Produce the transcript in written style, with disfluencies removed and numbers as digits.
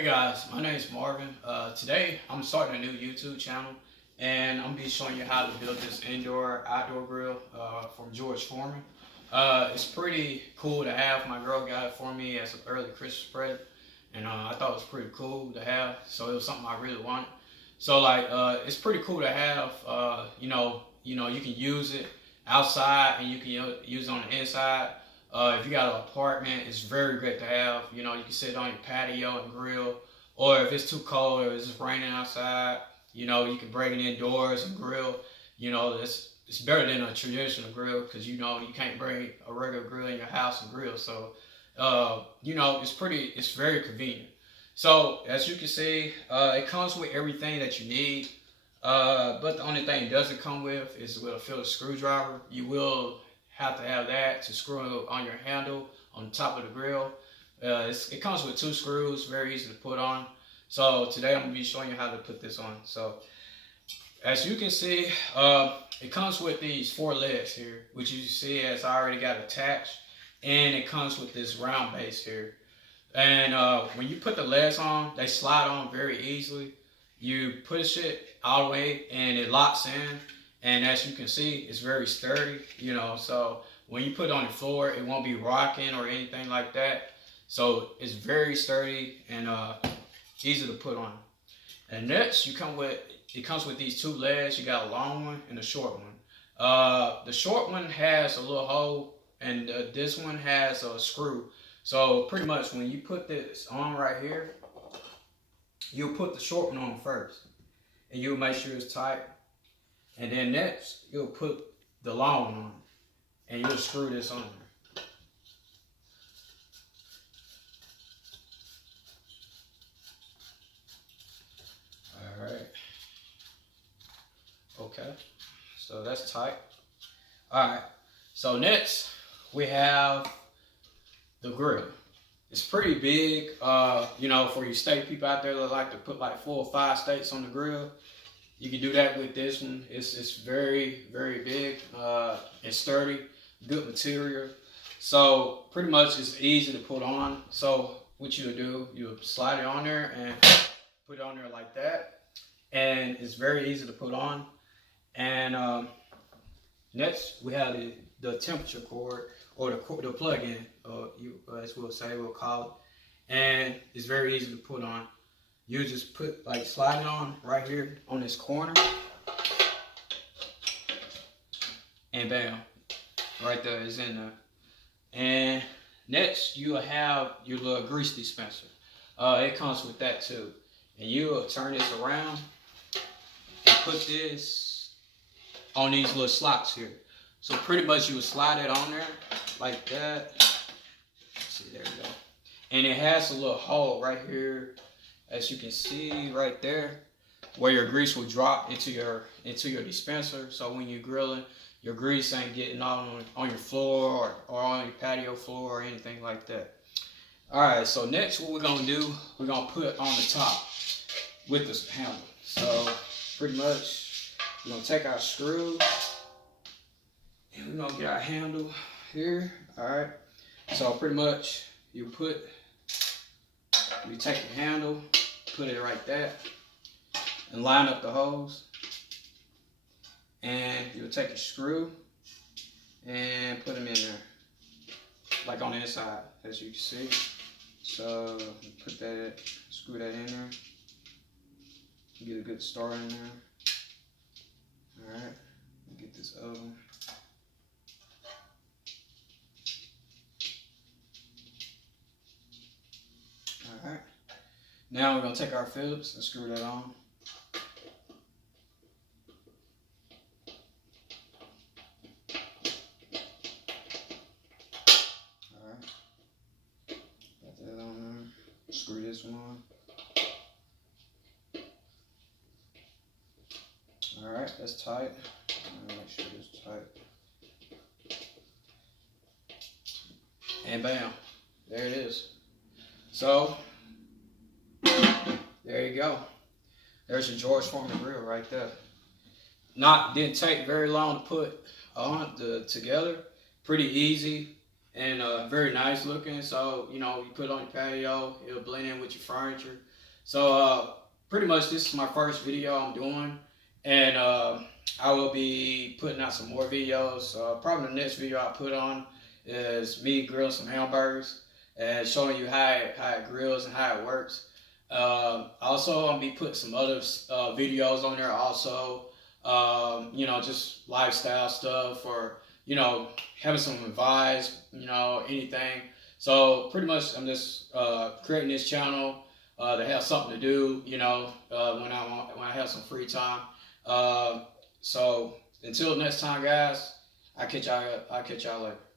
Hey guys, my name is Marvin. Today I'm starting a new YouTube channel and I'm going to be showing you how to build this indoor-outdoor grill from Foreman. It's pretty cool to have. My girl got it for me as an early Christmas present and I thought it was pretty cool to have, so it was something I really wanted. So it's pretty cool to have. You can use it outside and you can use it on the inside. If you got an apartment, it's very great to have. You can sit on your patio and grill. Or if it's too cold or it's just raining outside, you can bring it indoors and grill. It's better than a traditional grill because you can't bring a regular grill in your house and grill. So it's very convenient. So as you can see, it comes with everything that you need. But the only thing it doesn't come with is with a Phillips screwdriver. You will have to have that to screw on your handle on the top of the grill. It comes with 2 screws, very easy to put on. So today I'm going to be showing you how to put this on. So as you can see, it comes with these 4 legs here, which you see as I already got attached, and it comes with this round base here. And when you put the legs on, they slide on very easily. You push it all the way and it locks in. And as you can see, it's very sturdy, so when you put it on the floor, it won't be rocking or anything like that. So it's very sturdy and easy to put on. And next, it comes with these 2 legs. You got a long one and a short one. The short one has a little hole and this one has a screw. So pretty much when you put this on right here, you'll put the short one on first and you'll make sure it's tight. And then next, you'll put the long one on, and you'll screw this on there. All right. Okay. So that's tight. All right. So next, we have the grill. It's pretty big, for you steak people out there that like to put like 4 or 5 steaks on the grill. You can do that with this one. It's very, very big. It's sturdy, good material. So pretty much it's easy to put on. So what you'll do, you'll slide it on there and put it on there like that. And it's very easy to put on. And next we have the temperature cord or the plug-in, as we'll call it. And it's very easy to put on. You just slide it on right here on this corner, and bam, right there is in there. And next you'll have your little grease dispenser. It comes with that too. And you'll turn this around and put this on these little slots here. So pretty much you will slide it on there like that. See, there you go. And it has a little hole right here, as you can see right there, where your grease will drop into your dispenser. So when you're grilling, your grease ain't getting on your floor or on your patio floor or anything like that. All right, so next what we're gonna do, we're gonna put on the top with this handle. So pretty much we're gonna take our screw and we're gonna get our handle here. All right, so pretty much you take your handle, put it right there, and line up the holes. And you'll take a screw and put them in there, like on the inside, as you can see. So screw that in there, get a good start in there. All right, get this oven. All right. Now we're going to take our Phillips and screw that on. Alright. Got that on there. Screw this one on. Alright, that's tight. Make sure it's tight. And bam. There it is. So there you go. There's your Foreman grill right there. Didn't take very long to put on together. Pretty easy. and very nice looking. So you know, you put it on your patio, it'll blend in with your furniture. So pretty much this is my first video I'm doing, and I will be putting out some more videos. Probably the next video I put on is me grilling some hamburgers and showing you how it grills and how it works. Also, I'm gonna be putting some other videos on there. Also, you know, just lifestyle stuff, or you know, having some advice. You know, anything. So pretty much, I'm just creating this channel to have something to do. You know, when I have some free time. So until next time, guys. I'll catch y'all later.